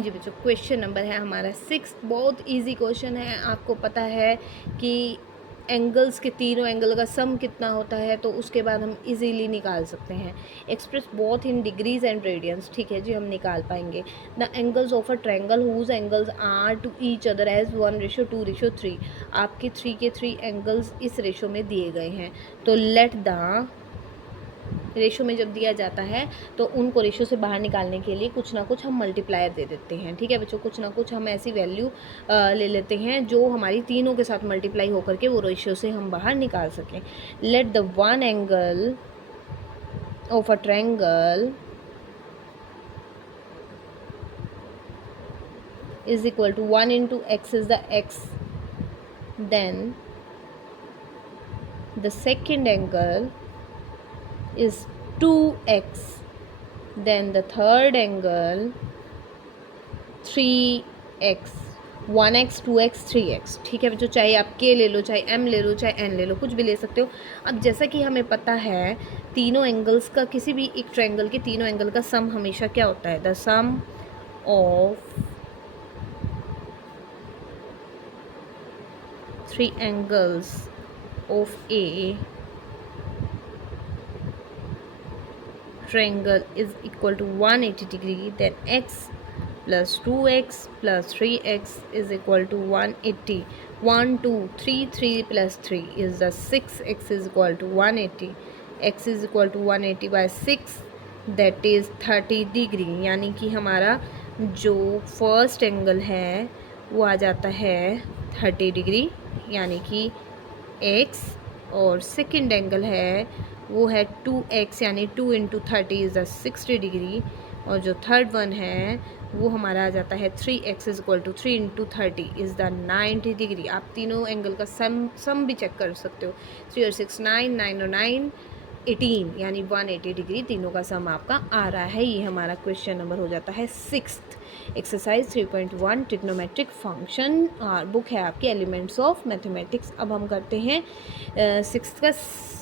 जी बच्चों, question number है हमारा 6। बहुत इजी क्वेश्चन है। आपको पता है कि एंगल्स के तीनों एंगल का सम कितना होता है, तो उसके बाद हम इजीली निकाल सकते हैं। Express both in degrees and radians, ठीक है जी, हम निकाल पाएंगे। The angles of a triangle whose angles are to each other as 1:2:3। आपके 3 के 3 एंगल्स इस रेशो में दिए गए हैं। तो लेट द रेशो में जब दिया जाता है तो उनको रेशो से बाहर निकालने के लिए कुछ ना कुछ हम मल्टीप्लायर दे देते हैं। ठीक है बच्चों, कुछ ना कुछ हम ऐसी वैल्यू ले लेते हैं जो हमारी तीनों के साथ मल्टीप्लाई होकर के वो रेशो से हम बाहर निकाल सकें। Let the one angle of a triangle is equal to 1 into x is the x, then the second angle is 2x, then the third angle 3x, 1x 2x 3x। ठीक है बच्चों, चाहे आप k ले लो, चाहे m ले लो, चाहे n ले लो, कुछ भी ले सकते हो। अब जैसा कि हमें पता है तीनों एंगल्स का, किसी भी एक ट्रायंगल के तीनों एंगल का सम हमेशा क्या होता है, the sum of 3 angles of a triangle is equal to 180 degree, then x plus 2x plus 3x is equal to 180. 1 2 3 3 plus 3 is the 6x is equal to 180. x is equal to 180 by 6, that is 30 degree। यानी कि हमारा जो first angle है वो आ जाता है 30 degree, यानी कि x, और सेकंड एंगल है वो है 2x, यानी 2 इंटू 30 इज़ द 60 डिग्री, और जो थर्ड वन है वो हमारा आ जाता है 3x is equal to 3 into 30 is the 90 degree. आप तीनों एंगल का सम भी चेक कर सकते हो। 3 और 6 9, 9 और 9 18, यानी 180 डिग्री तीनों का सम आपका आ रहा है। ये हमारा क्वेश्चन नंबर हो जाता है 6th। एक्सरसाइज 3.1 ट्रिग्नोमेट्रिक फंक्शन, और बुक है आपकी एलिमेंट्स ऑफ मैथमेटिक्स। अब हम करते हैं 6th का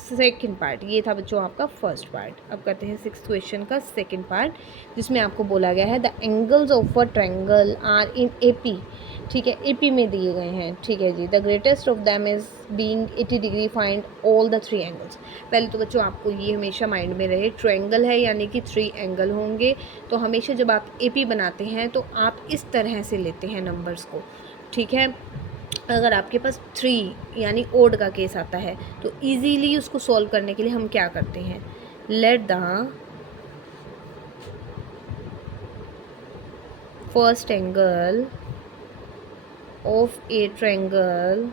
सेकेंड पार्ट। ये था बच्चों आपका फर्स्ट पार्ट। अब करते हैं 6th क्वेश्चन का सेकेंड पार्ट, जिसमें आपको बोला गया है the angles of a triangle are in AP. ठीक है, एपी में दिए गए हैं। ठीक है जी, the greatest of them is being 80 degree, find all the 3 angles. पहले तो बच्चों आपको ये हमेशा माइंड में रहे, ट्रायंगल है यानी कि 3 एंगल होंगे। तो हमेशा जब आप एपी बनाते हैं तो आप इस तरह से लेते हैं नंबर्स को। ठीक है, अगर आपके पास 3 यानी ओड का केस आता है तो इजीली उसको सॉल्व करने के लिए हम क्या करते हैं, let the first angle of A triangle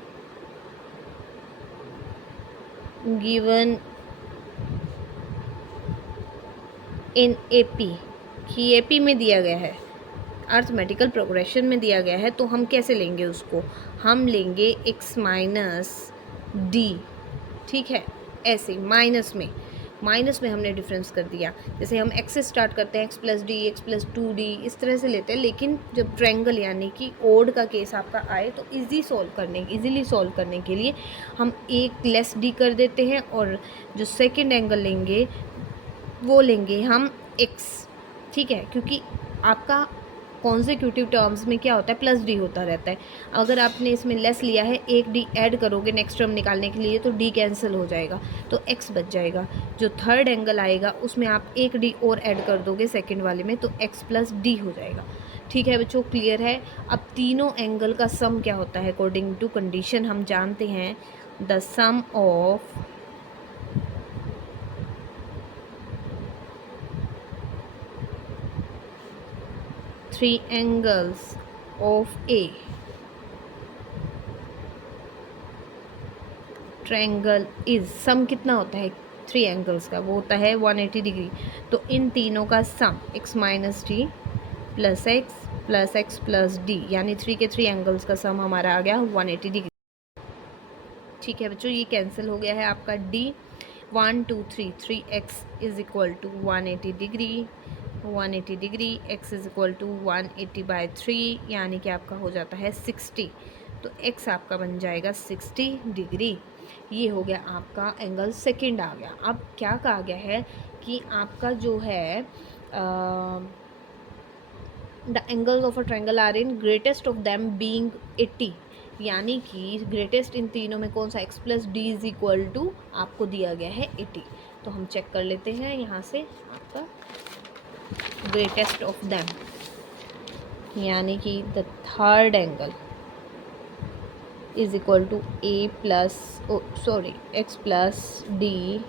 given in AP, कि एपी में दिया गया है, अर्थमेटिकल प्रोग्रेशन में दिया गया है, तो हम कैसे लेंगे उसको, हम लेंगे x माइनस डी। ठीक है, ऐसे माइनस में हमने डिफरेंस कर दिया। जैसे हम x से स्टार्ट करते हैं, x plus D, x plus 2d, इस तरह से लेते हैं। लेकिन जब ट्रायंगल यानी कि ओड का केस आपका आए तो इजीली सॉल्व करने के लिए हम एक लेस डी कर देते हैं, और जो सेकेंड एंगल लेंगे वो लेंगे हम x। ठीक है, क्योंकि आपका कॉन्जिक्यूटिव टर्म्स में क्या होता है, प्लस डी होता रहता है। अगर आपने इसमें लेस लिया है, एक डी ऐड करोगे नेक्स्ट टर्म निकालने के लिए तो डी कैंसिल हो जाएगा, तो एक्स बच जाएगा। जो थर्ड एंगल आएगा उसमें आप एक डी और ऐड कर दोगे सेकंड वाले में, तो एक्स प्लस डी हो जाएगा। ठीक है बच्चों, क्लियर है। अब तीनों एंगल का सम क्या होता है, अकॉर्डिंग टू कंडीशन हम जानते हैं, the sum of 3 angles of a triangle is, sum कितना होता है 3 एंगल्स का, वो होता है 180 डिग्री। तो इन तीनों का सम x minus D plus X plus D, यानी 3 के 3 एंगल्स का सम हमारा आ गया 180 डिग्री। ठीक है बच्चों, ये कैंसिल हो गया है आपका d। 1 2 3 3x is equal to 180 degree, 180 degree, x is equal to 180 by 3, यानी कि आपका हो जाता है 60। तो x आपका बन जाएगा 60 डिग्री। ये हो गया आपका एंगल सेकंड आ गया। अब क्या कहा गया है कि आपका जो है the angles of a triangle are in greatest of them being 80, यानी कि ग्रेटेस्ट इन तीनों में कौन सा, x plus D is equal to आपको दिया गया है 80। तो हम चेक कर लेते हैं यहाँ से आपका ग्रेटेस्ट ऑफ देम, यानी कि the third angle is equal to A plus X plus D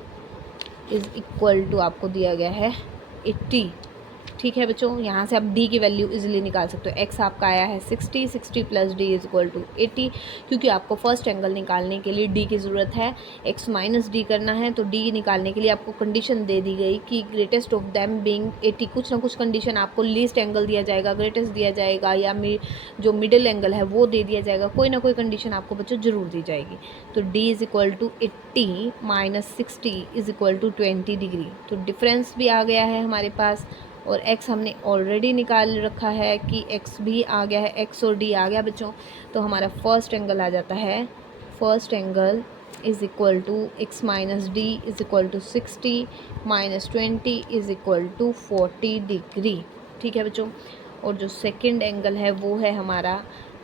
is equal to आपको दिया गया है 80। ठीक है बच्चों, यहाँ से आप d की वैल्यू इजीली निकाल सकते हो। x आपका आया है 60, 60 plus D is equal to 80, क्योंकि आपको फर्स्ट एंगल निकालने के लिए d की ज़रूरत है, x माइनस डी करना है। तो d निकालने के लिए आपको कंडीशन दे दी गई कि ग्रेटेस्ट ऑफ देम बीइंग 80, कुछ ना कुछ कंडीशन आपको, लीस्ट एंगल दिया जाएगा, ग्रेटेस्ट दिया जाएगा, या जो मिडिल एंगल है वो दे दिया जाएगा, कोई ना कोई कंडीशन आपको बच्चों ज़रूर दी जाएगी। तो d is equal to 80 minus 60 is equal to 20 degree. तो डिफरेंस भी आ गया है हमारे पास, और x हमने ऑलरेडी निकाल रखा है कि x भी आ गया है, x और d आ गया बच्चों। तो हमारा फर्स्ट एंगल आ जाता है, first angle is equal to x minus D is equal to 60 minus 20 is equal to 40 degree. ठीक है बच्चों, और जो सेकंड एंगल है वो है हमारा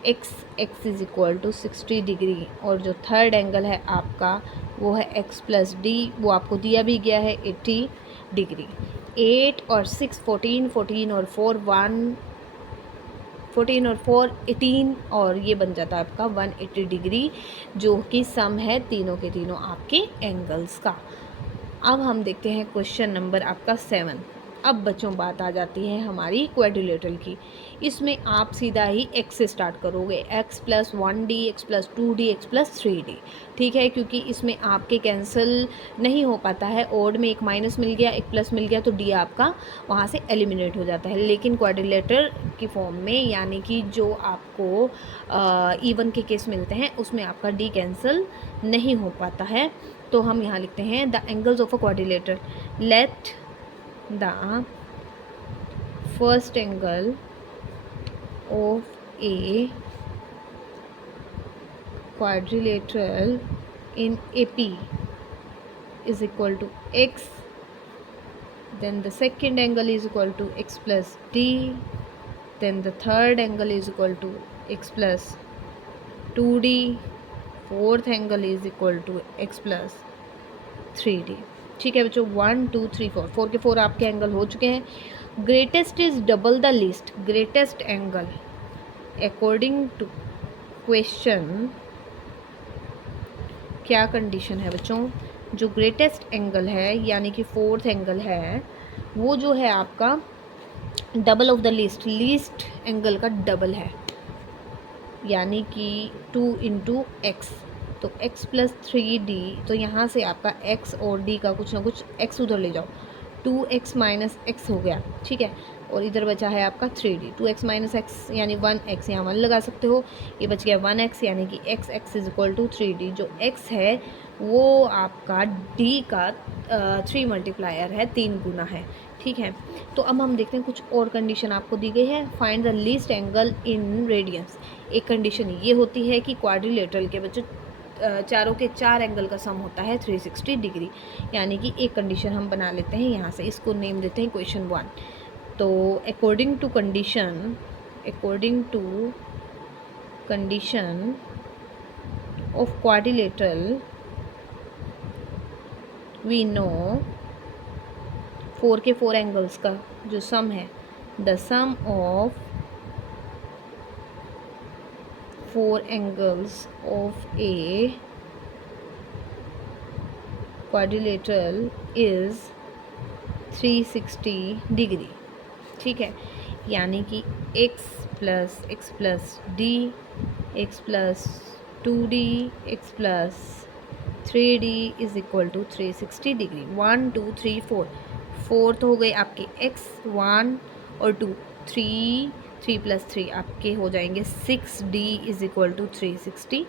x is equal to 60 degree, और जो थर्ड एंगल है आपका वो है x प्लस डी, वो आपको दिया भी गया है 80 डिग्री। 8 और 6 14, 14 और 4 1, 14 और 4 18, और ये बन जाता है आपका 180 डिग्री, जो कि सम है तीनों के तीनों आपके एंगल्स का। अब हम देखते हैं क्वेश्चन नंबर आपका 7। अब बच्चों बात आ जाती है हमारी क्वाड्रिलेटरल की। इसमें आप सीधा ही x से स्टार्ट करोगे, x plus 1d, x plus 2d, x plus 3d। ठीक है, क्योंकि इसमें आपके कैंसिल नहीं हो पाता है, ओड में एक माइनस मिल गया, एक प्लस मिल गया, तो d आपका वहाँ से एलिमिनेट हो जाता है। लेकिन क्वाड्रिलेटर की फॉर्म में, यानी कि जो आपको इवन के केस मिलते हैं, उसमें आपका d कैंसिल नहीं हो पाता है। तो हम यहाँ लिखते हैं the angles of a quadrilateral, let the first angle of a quadrilateral in AP is equal to x, then the second angle is equal to x plus d, then the third angle is equal to x plus 2d, fourth angle is equal to x plus 3d। ठीक है बच्चों, 1 2 3 4, 4 के 4 आपके angle हो चुके हैं। Greatest is double the least, greatest angle according to question, क्या condition है बच्चों, जो ग्रेटेस्ट एंगल है यानी कि फोर्थ एंगल है, वो जो है आपका double of the least, least angle का डबल है, यानी कि 2 इंटू एक्स। तो x प्लस 3d, तो यहाँ से आपका x और d का कुछ ना कुछ x उधर ले जाओ, 2x माइनस एक्स हो गया। ठीक है, और इधर बचा है आपका 3d, 2x माइनस एक्स यानी 1x, यहाँ 1 लगा सकते हो, ये बच गया 1x, यानी कि x is equal to 3d। जो x है वो आपका d का 3 मल्टीप्लायर है, 3 गुना है। ठीक है, तो अब हम देखते हैं कुछ और कंडीशन आपको दी गई है। Find the least angle in radiance. एक कंडीशन ये होती है कि क्वाड्रिलेटरल के बच्चों चारों के 4 एंगल का सम होता है 360 डिग्री, यानी कि एक कंडीशन हम बना लेते हैं यहाँ से, इसको नेम देते हैं क्वेश्चन 1। तो according to condition of quadrilateral we know 4 के 4 एंगल्स का जो सम है, the sum of 4 angles of a quadrilateral is 360 degree. ठीक है, यानी कि x plus D, x plus 2d, x plus 3d is equal to 360 degree. 1 2 3 4, fourth हो गए आपके x, 1 और 2, 3 प्लस 3 आपके हो जाएंगे 6d is equal to 360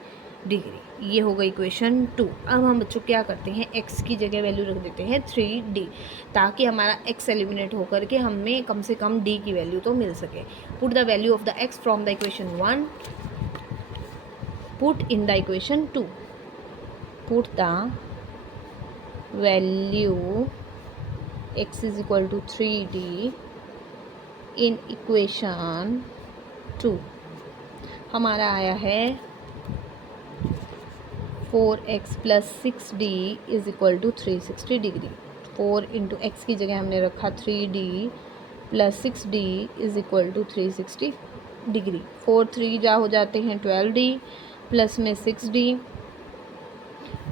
degree. ये हो गई इक्वेशन 2। अब हम बच्चों क्या करते हैं, x की जगह वैल्यू रख देते हैं 3d, ताकि हमारा x एलिमिनेट होकर के हमें कम से कम d की वैल्यू तो मिल सके। Put the value of the x from the equation 1, put in the equation 2, put the value x is equal to 3d in equation 2 हमारा आया है 4x + 6d is equal to 360 degree. 4 into X की जगह हमने रखा 3d + 6d is equal to 360 degree. 4 3 जा हो जाते हैं 12d प्लस में 6d,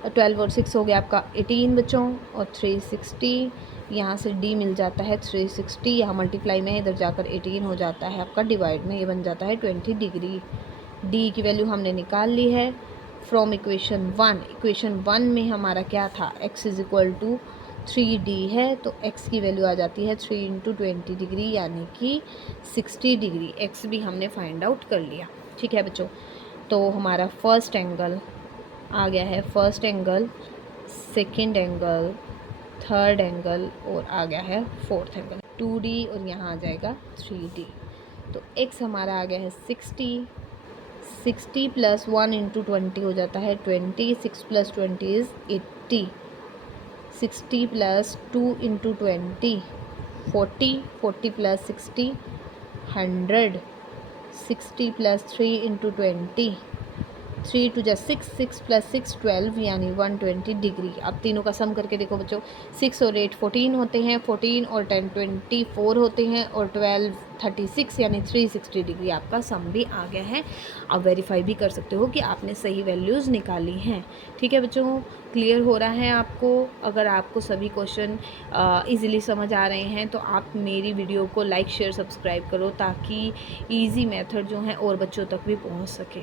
12 और 6 हो गया आपका 18 बच्चों, और 360 यहाँ से d मिल जाता है 360, यहाँ मल्टीप्लाई में इधर जाकर 18 हो जाता है आपका डिवाइड में, ये बन जाता है 20 डिग्री। d की वैल्यू हमने निकाल ली है फ्रॉम इक्वेशन 1। इक्वेशन 1 में हमारा क्या था, x is equal to 3d है, तो x की वैल्यू आ जाती है 3 इंटू 20 डिग्री यानी कि 60 डिग्री। x भी हमने फाइंड आउट कर लिया। ठीक है बच्चों, तो हमारा फर्स्ट एंगल आ गया है, first angle, second angle, third angle और आ गया है फोर्थ एंगल 2d और यहाँ आ जाएगा 3d। तो x हमारा आ गया है 60, 60 + 1 इंटू 20 हो जाता है 20, 6 + 20 इज़ 80, 60 + 2 इंटू 20 40, 40 + 60 100, 60 + 3 इंटू 20 3 2 जा 6, 6 + 6 12 यानी 120 डिग्री। अब तीनों का सम करके देखो बच्चों, 6 और 8 14 होते हैं, 14 और 10 24 होते हैं, और 12 36 यानी 360 डिग्री आपका सम भी आ गया है। आप वेरीफाई भी कर सकते हो कि आपने सही वैल्यूज़ निकाली हैं। ठीक है बच्चों, क्लियर हो रहा है आपको? अगर आपको सभी क्वेश्चन ईज़िली समझ आ रहे हैं तो आप मेरी वीडियो को लाइक शेयर सब्सक्राइब करो ताकि ईजी मेथड जो है और बच्चों तक भी पहुँच सके।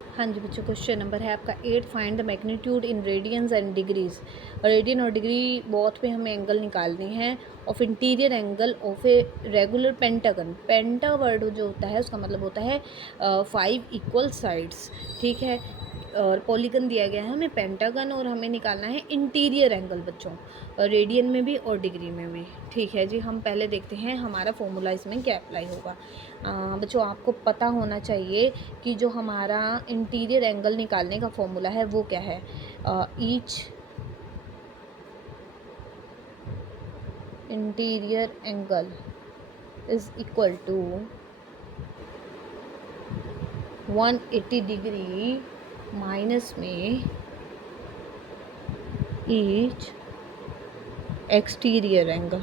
हाँ जी बच्चों, क्वेश्चन नंबर है आपका 8, find the magnitude in radiance and degrees. Radian और डिग्री बोथ पे हमें एंगल निकालनी है of interior angle of a regular pentagon. Penta word जो होता है उसका मतलब होता है 5 इक्वल साइड्स। ठीक है, और पॉलीगन दिया गया है हमें पेंटागन, और हमें निकालना है इंटीरियर एंगल बच्चों, रेडियन में भी और डिग्री में भी। ठीक है जी, हम पहले देखते हैं हमारा फॉर्मूला इसमें क्या अप्लाई होगा। बच्चों आपको पता होना चाहिए कि जो हमारा इंटीरियर एंगल निकालने का फॉर्मूला है वो क्या है। Each interior angle is equal to 180 degree minus में ईच एक्सटीरियर एंगल।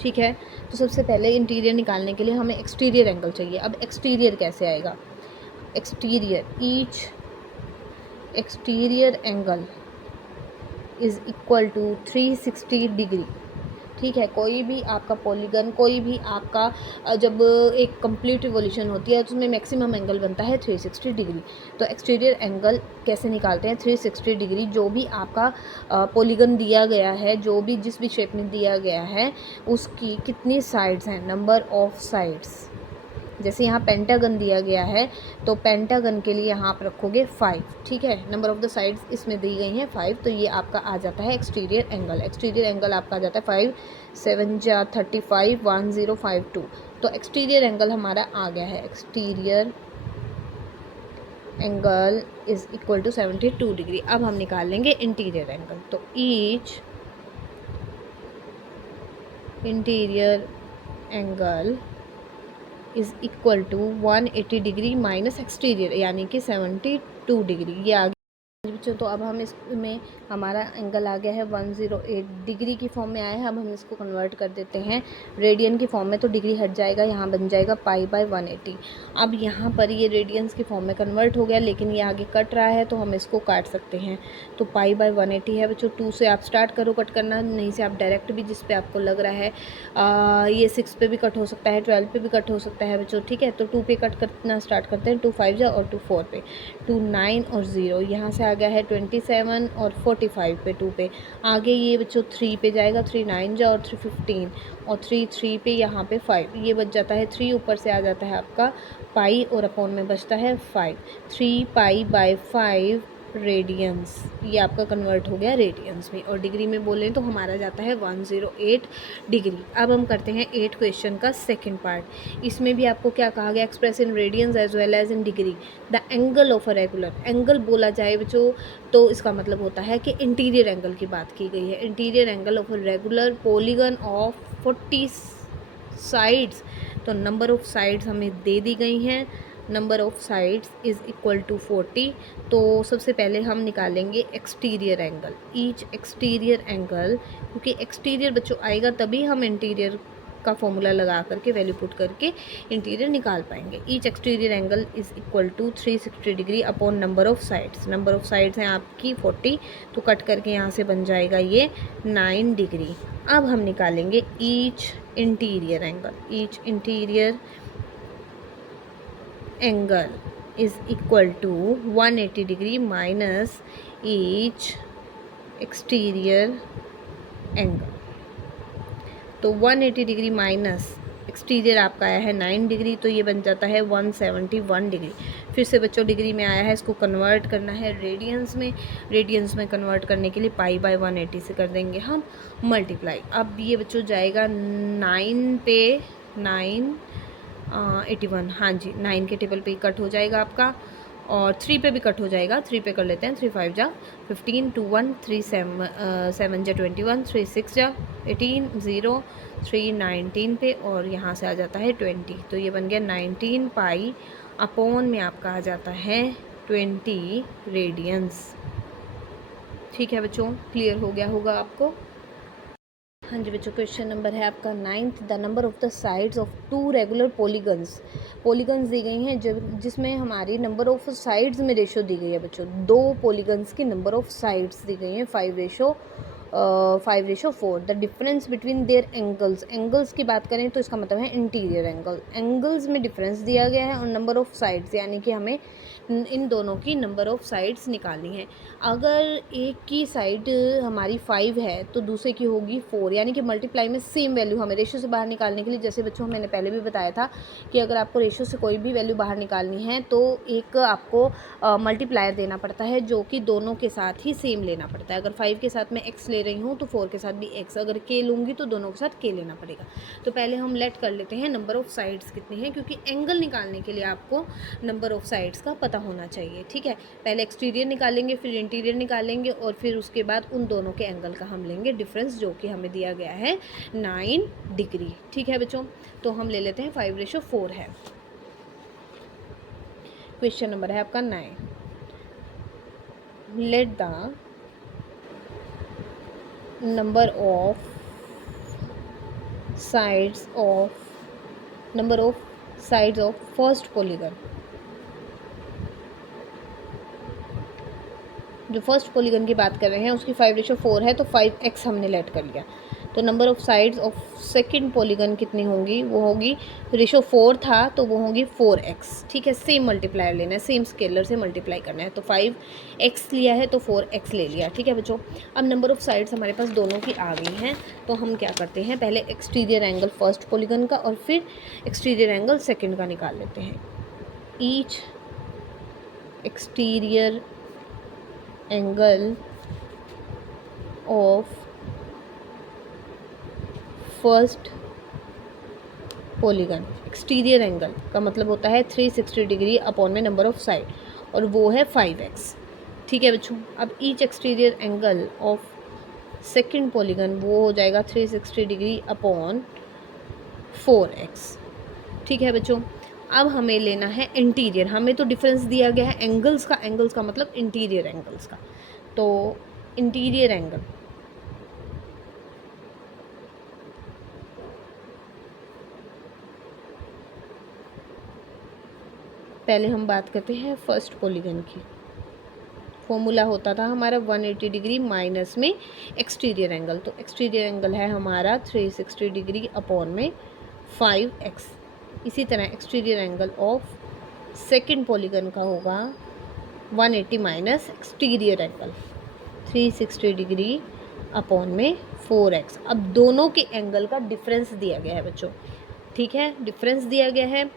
ठीक है, तो सबसे पहले इंटीरियर निकालने के लिए हमें एक्सटीरियर एंगल चाहिए। अब एक्सटीरियर कैसे आएगा, exterior, each exterior angle is equal to 360 degree. ठीक है, कोई भी आपका पॉलीगन, कोई भी आपका जब एक कंप्लीट रिवॉल्यूशन होती है तो उसमें मैक्सिमम एंगल बनता है 360 डिग्री। तो एक्सटीरियर एंगल कैसे निकालते हैं, 360 डिग्री। जो भी आपका पॉलीगन दिया गया है, जो भी जिस भी शेप में दिया गया है उसकी कितनी साइड्स हैं, नंबर ऑफ साइड्स। जैसे यहाँ पेंटागन दिया गया है तो पेंटागन के लिए यहाँ आप रखोगे 5। ठीक है, नंबर ऑफ द साइड्स इसमें दी गई हैं 5, तो ये आपका आ जाता है एक्सटीरियर एंगल। एक्सटीरियर एंगल आपका आ जाता है 5 7 जा 35 1052। तो एक्सटीरियर एंगल हमारा आ गया है, exterior angle is equal to 72 degree. अब हम निकाल लेंगे इंटीरियर एंगल। तो each interior angle is equal to 180 degree minus exterior यानी कि 72 डिग्री। ये आ गया बच्चों। तो अब हम इसमें हमारा एंगल आ गया है 108 डिग्री की फॉर्म में आया है। अब हम इसको कन्वर्ट कर देते हैं रेडियन की फॉर्म में, तो डिग्री हट जाएगा, यहाँ बन जाएगा π/180। अब यहाँ पर ये रेडियंस की फॉर्म में कन्वर्ट हो गया, लेकिन ये आगे कट रहा है तो हम इसको काट सकते हैं। तो π/180 है बच्चों। 2 से आप स्टार्ट करो कट करना, नहीं से आप डायरेक्ट भी जिस पे आपको लग रहा है ये 6 पे भी कट हो सकता है, 12 पे भी कट हो सकता है बच्चों। ठीक है, तो 2 पे कट करना स्टार्ट करते हैं। 2 5 जा और 2 4 पे, 2 9 और 0, यहाँ से आ गया है 27 और 45 पे 2 पे। आगे ये बच्चों 3 पे जाएगा, 3 9 जा और 3 15 और 3 3 पे यहाँ पे 5, ये बच जाता है 3, ऊपर से आ जाता है आपका पाई और अपॉन में बचता है 5, 3π/5 रेडियंस। ये आपका कन्वर्ट हो गया रेडियंस में, और डिग्री में बोलें तो हमारा जाता है 108 डिग्री। अब हम करते हैं 8 क्वेश्चन का सेकंड पार्ट। इसमें भी आपको क्या कहा गया, express in radians as well as in degree the angle of a regular. Angle बोला जाए बच्चों तो इसका मतलब होता है कि इंटीरियर एंगल की बात की गई है। Interior angle of a regular polygon of 40 sides, तो नंबर ऑफ़ साइड्स हमें दे दी गई हैं। Number of sides is equal to 40। तो सबसे पहले हम निकालेंगे exterior angle, each exterior angle, क्योंकि एक्सटीरियर बच्चों आएगा तभी हम इंटीरियर का फॉर्मूला लगा करके वैल्यू पुट करके इंटीरियर निकाल पाएंगे। Each exterior angle is equal to 360 degree upon number of sides. Number of sides हैं आपकी 40, तो कट करके यहाँ से बन जाएगा ये 9 डिग्री। अब हम निकालेंगे each interior angle. Each interior angle is equal to 180 degree minus each exterior angle. तो 180 डिग्री माइनस एक्सटीरियर आपका आया है 9 डिग्री, तो ये बन जाता है 171 डिग्री। फिर से बच्चों डिग्री में आया है, इसको कन्वर्ट करना है रेडियंस में। रेडियंस में कन्वर्ट करने के लिए पाई बाय 180 से कर देंगे हम मल्टीप्लाई। अब ये बच्चों जाएगा 9 पे 9 81, हाँ जी 9 के टेबल पे ही कट हो जाएगा आपका, और 3 पे भी कट हो जाएगा। 3 पे कर लेते हैं, 3 5 जा 15, 2 1 3 7 जा 21, 3 6 जा 18, 0 3 19 पे, और यहाँ से आ जाता है 20। तो ये बन गया 19 पाई अपॉन में आपका आ जाता है 20 रेडियंस। ठीक है बच्चों, क्लियर हो गया होगा आपको। हाँ जी बच्चों, क्वेश्चन नंबर है आपका 9th। The number of the sides of 2 regular polygons. Polygons दी गई हैं जब जिसमें हमारी नंबर ऑफ़ साइड्स में रेशो दी गई है बच्चों। 2 पॉलीगन्स की नंबर ऑफ़ साइड्स दी गई हैं 5:4। The difference between their angles. Angles की बात करें तो इसका मतलब है इंटीरियर एंगल। एंगल्स में डिफरेंस दिया गया है और नंबर ऑफ़ साइड्स, यानी कि हमें इन दोनों की नंबर ऑफ़ साइड्स निकालनी है। अगर एक की साइड हमारी 5 है तो दूसरे की होगी 4, यानी कि मल्टीप्लाई में सेम वैल्यू हमें रेशो से बाहर निकालने के लिए, जैसे बच्चों मैंने पहले भी बताया था कि अगर आपको रेशो से कोई भी वैल्यू बाहर निकालनी है तो एक आपको मल्टीप्लायर देना पड़ता है जो कि दोनों के साथ ही सेम लेना पड़ता है। अगर 5 के साथ मैं x ले रही हूँ तो 4 के साथ भी x, अगर k लूँगी तो दोनों के साथ k लेना पड़ेगा। तो पहले हम लेट कर लेते हैं नंबर ऑफ़ साइड्स कितनी है, क्योंकि एंगल निकालने के लिए आपको नंबर ऑफ़ साइड्स का पता होना चाहिए। ठीक है, पहले एक्सटीरियर निकालेंगे, फिर इंटीरियर निकालेंगे, और फिर उसके बाद उन दोनों के एंगल का हम लेंगे डिफरेंस, जो कि हमें दिया गया है 9 डिग्री। ठीक है बच्चों, तो हम ले लेते हैं 5:4 है। क्वेश्चन नंबर है आपका 9। Let the number of sides of first polygon. जो फर्स्ट पॉलीगन की बात कर रहे हैं उसकी 5:4 है, तो 5x हमने लेट कर लिया। तो number of sides of second polygon कितनी होंगी, वो होगी रेशो 4 था तो वो होगी 4x। ठीक है, सेम मल्टीप्लायर लेना है, सेम स्केलर से मल्टीप्लाई करना है। तो 5x लिया है तो 4x ले लिया। ठीक है बच्चों, अब नंबर ऑफ़ साइड्स हमारे पास दोनों की आ गई हैं, तो हम क्या करते हैं, पहले एक्सटीरियर एंगल फर्स्ट पॉलीगन का और फिर एक्सटीरियर एंगल सेकेंड का निकाल लेते हैं। Each exterior angle of first polygon. Exterior angle का मतलब होता है 360 डिग्री अपॉन में नंबर ऑफ साइड, और वो है 5x। ठीक है बच्चों, अब each exterior angle of second polygon वो हो जाएगा 360 डिग्री अपॉन 4x। ठीक है बच्चों, अब हमें लेना है इंटीरियर। हमें तो डिफरेंस दिया गया है एंगल्स का, एंगल्स का मतलब इंटीरियर एंगल्स का। तो इंटीरियर एंगल पहले हम बात करते हैं फर्स्ट पॉलीगन की। फॉर्मूला होता था हमारा 180 डिग्री माइनस में एक्सटीरियर एंगल। तो एक्सटीरियर एंगल है हमारा 360 डिग्री अपॉन में 5x। इसी तरह exterior angle of second polygon का होगा 180 minus exterior angle 360 degree upon में 4x। अब दोनों के एंगल का डिफरेंस दिया गया है बच्चों। ठीक है, डिफरेंस दिया गया है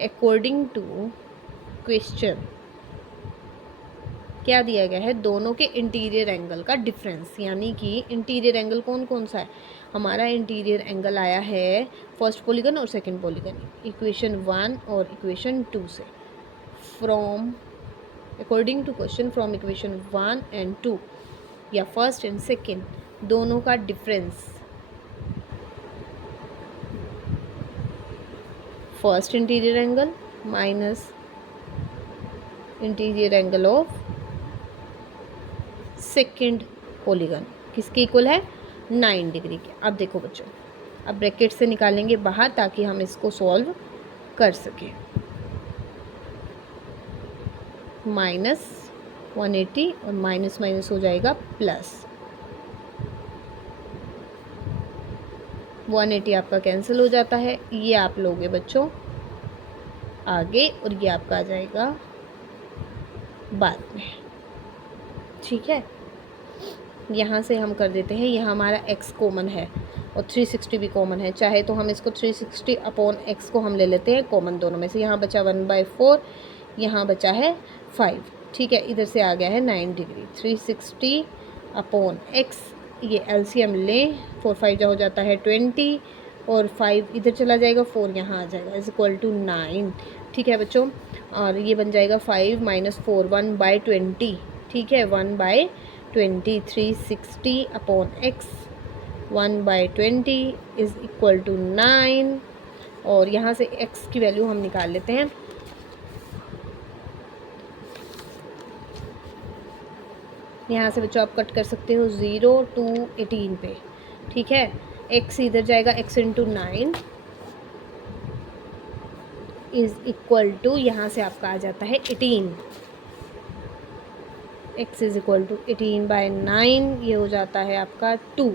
अकॉर्डिंग टू क्वेश्चन। क्या दिया गया है, दोनों के इंटीरियर एंगल का डिफरेंस, यानी कि इंटीरियर एंगल कौन कौन सा है हमारा। इंटीरियर एंगल आया है फर्स्ट पॉलीगन और सेकंड पॉलीगन, इक्वेशन 1 और इक्वेशन 2 से। From according to question, from equation 1 and 2 या फर्स्ट एंड सेकंड, दोनों का difference first interior angle minus interior angle of second polygon किसके इक्वल है 9 डिग्री के। अब देखो बच्चों, अब ब्रैकेट से निकालेंगे बाहर ताकि हम इसको सॉल्व कर सकें। माइनस 180 और माइनस माइनस हो जाएगा प्लस 180 आपका कैंसिल हो जाता है। ये आप लोगे बच्चों आगे और ये आपका आ जाएगा बाद में, ठीक है। यहाँ से हम कर देते हैं, यहाँ हमारा x कॉमन है और 360 भी कॉमन है, चाहे तो हम इसको 360 अपॉन x को हम ले लेते हैं कॉमन दोनों में से। यहाँ बचा 1/4, यहाँ बचा है 5, ठीक है। इधर से आ गया है 9 डिग्री। 360 अपॉन x, ये एलसीएम लें, 4 5 हो जाता है 20 और 5 इधर चला जाएगा, 4 यहाँ आ जाएगा, इज इक्वल टू 9, ठीक है बच्चों। और ये बन जाएगा 5 - 4 1/20, ठीक है, 1/20। 360 upon x 1/20 is equal to 9। और यहाँ से x की वैल्यू हम निकाल लेते हैं। यहाँ से बच्चों आप कट कर सकते हो 0 to 18 पे, ठीक है। x इधर जाएगा, x into 9 is equal to, यहाँ से आपका आ जाता है 18। x इज इक्वल टू 18/9, ये हो जाता है आपका 2,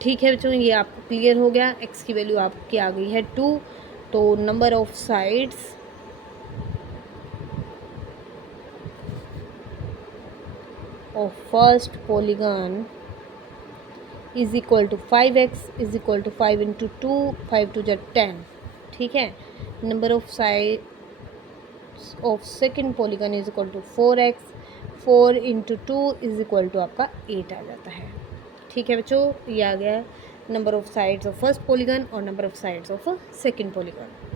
ठीक है बच्चों। ये आपको क्लियर हो गया, x की वैल्यू आपकी आ गई है 2। तो number of sides of first polygon is equal to 5x is equal to 5 into 2, 5 to 10, ठीक है। Number of sides of second polygon is equal to 4x, 4 into 2 is equal to आपका 8 आ जाता है, ठीक है बच्चों। ये आ गया number of sides of first polygon और number of sides of second polygon.